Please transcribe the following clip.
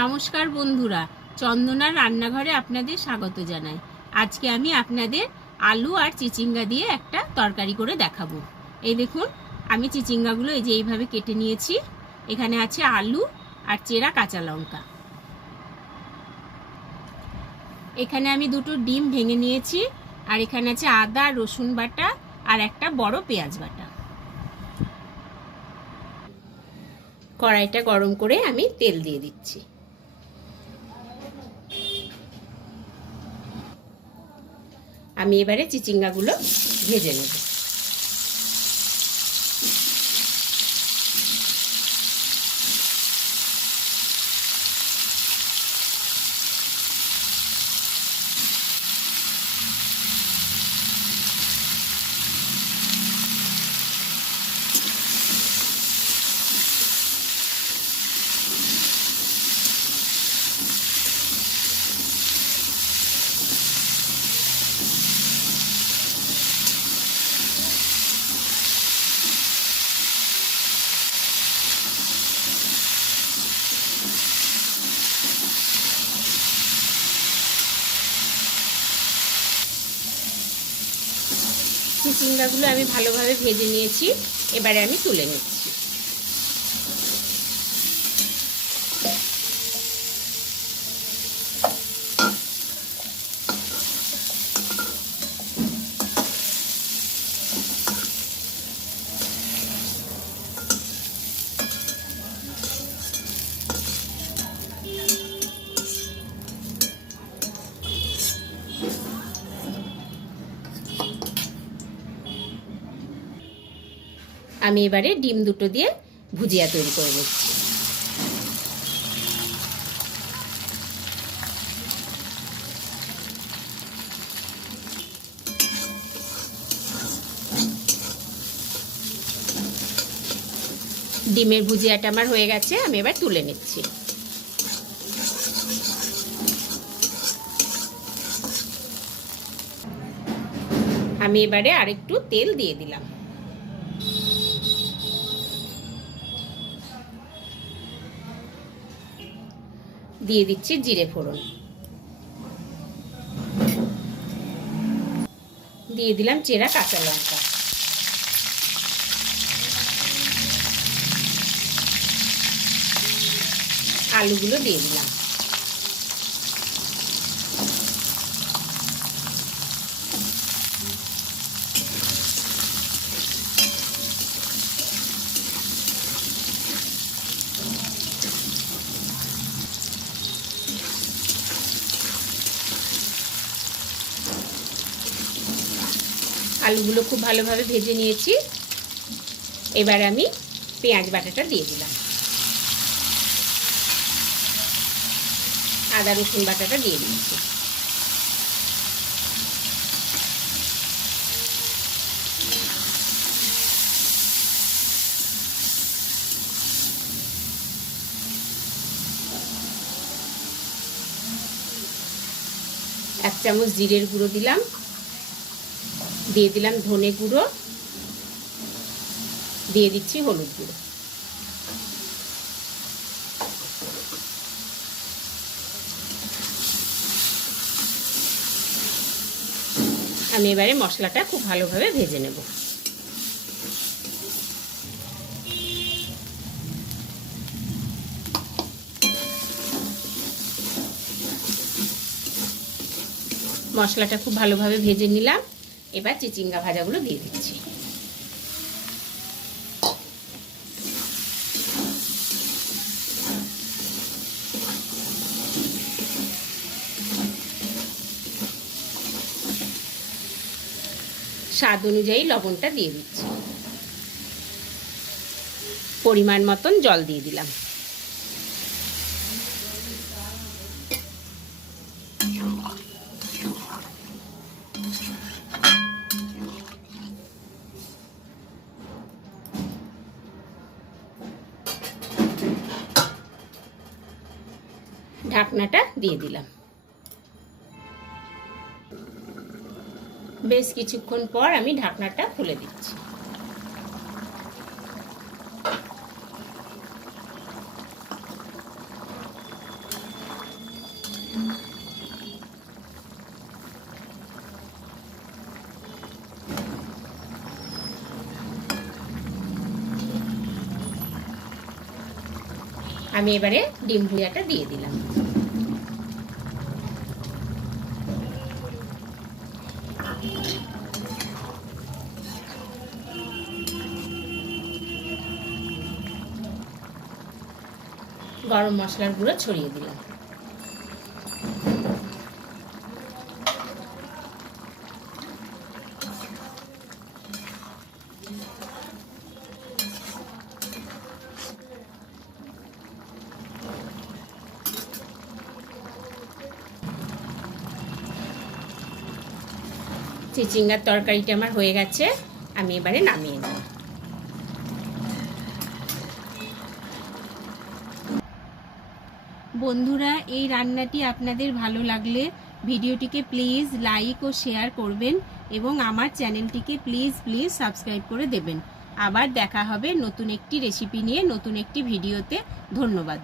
নমস্কার বন্ধুরা, চন্দনার রান্নাঘরে আপনাদের স্বাগত জানাই। আজকে আমি আপনাদের আলু আর চিচিঙ্গা দিয়ে একটা তরকারি করে দেখাবো। এই দেখুন, আমি চিচিঙ্গাগুলো এই যে এইভাবে কেটে নিয়েছি। এখানে আছে আলু আর চেরা কাঁচা লঙ্কা। এখানে আমি দুটো ডিম ভেঙে নিয়েছি, আর এখানে আছে আদা রসুন বাটা আর একটা বড় পেঁয়াজ বাটা। কড়াইটা গরম করে আমি তেল দিয়ে দিচ্ছি। আমি এবারে চিচিঙ্গাগুলো ভেজে নেব। চিচিঙ্গাগুলো আমি ভালোভাবে ভেজে নিয়েছি, এবারে আমি তুলে নিচ্ছি। আমি এবারে ডিম দুটো দিয়ে ভুজিয়া তৈরি করে নিচ্ছি। ডিমের ভুজিয়াটা আমার হয়ে গেছে, আমি এবার তুলে নিচ্ছি। আমি এবারে আরেকটু তেল দিয়ে দিলাম। দিয়ে দিচ্ছি জিরে ফোড়ন, দিয়ে দিলাম চেরা কাঁচা লঙ্কা, আলুগুলো দিয়ে দিলাম। আলুগুলো খুব ভালোভাবে ভেজে নিয়েছি। এবার আমি পেঁয়াজ বাটাটা দিয়ে দিলাম, আদা রসুন বাটাটা দিয়ে দিচ্ছি। এক চামচ জিরের গুঁড়ো দিলাম, দিয়ে দিলাম ধনে গুঁড়ো, দিয়ে দিচ্ছি হলুদ গুঁড়ো। আমি এবারে মশলাটা খুব ভালোভাবে ভেজে নেব। মশলাটা খুব ভালোভাবে ভেজে নিলাম, এবার চিচিঙ্গা ভাজাগুলো দিয়ে দিচ্ছি। স্বাদ অনুযায়ী লবণটা দিয়ে দিচ্ছি, পরিমাণ মতন জল দিয়ে দিলাম। ঢাকনাটা দিয়ে দিলাম। বেশ কিছুক্ষণ পর আমি ঢাকনাটা খুলে দিচ্ছি। আমি এবারে ডিম ভুজিয়াটা দিয়ে দিলাম। গরম মশলার গুঁড়ো ছড়িয়ে দিলাম। চিচিঙ্গার তরকারিটা আমার হয়ে গেছে, আমি এবারে নামিয়ে নেব। বন্ধুরা, এই রান্নাটি আপনাদের ভালো লাগলে ভিডিওটিকে প্লিজ লাইক ও শেয়ার করবেন এবং আমার চ্যানেলটিকে প্লিজ সাবস্ক্রাইব করে দেবেন। আবার দেখা হবে নতুন একটি রেসিপি নিয়ে, নতুন একটি ভিডিওতে। ধন্যবাদ।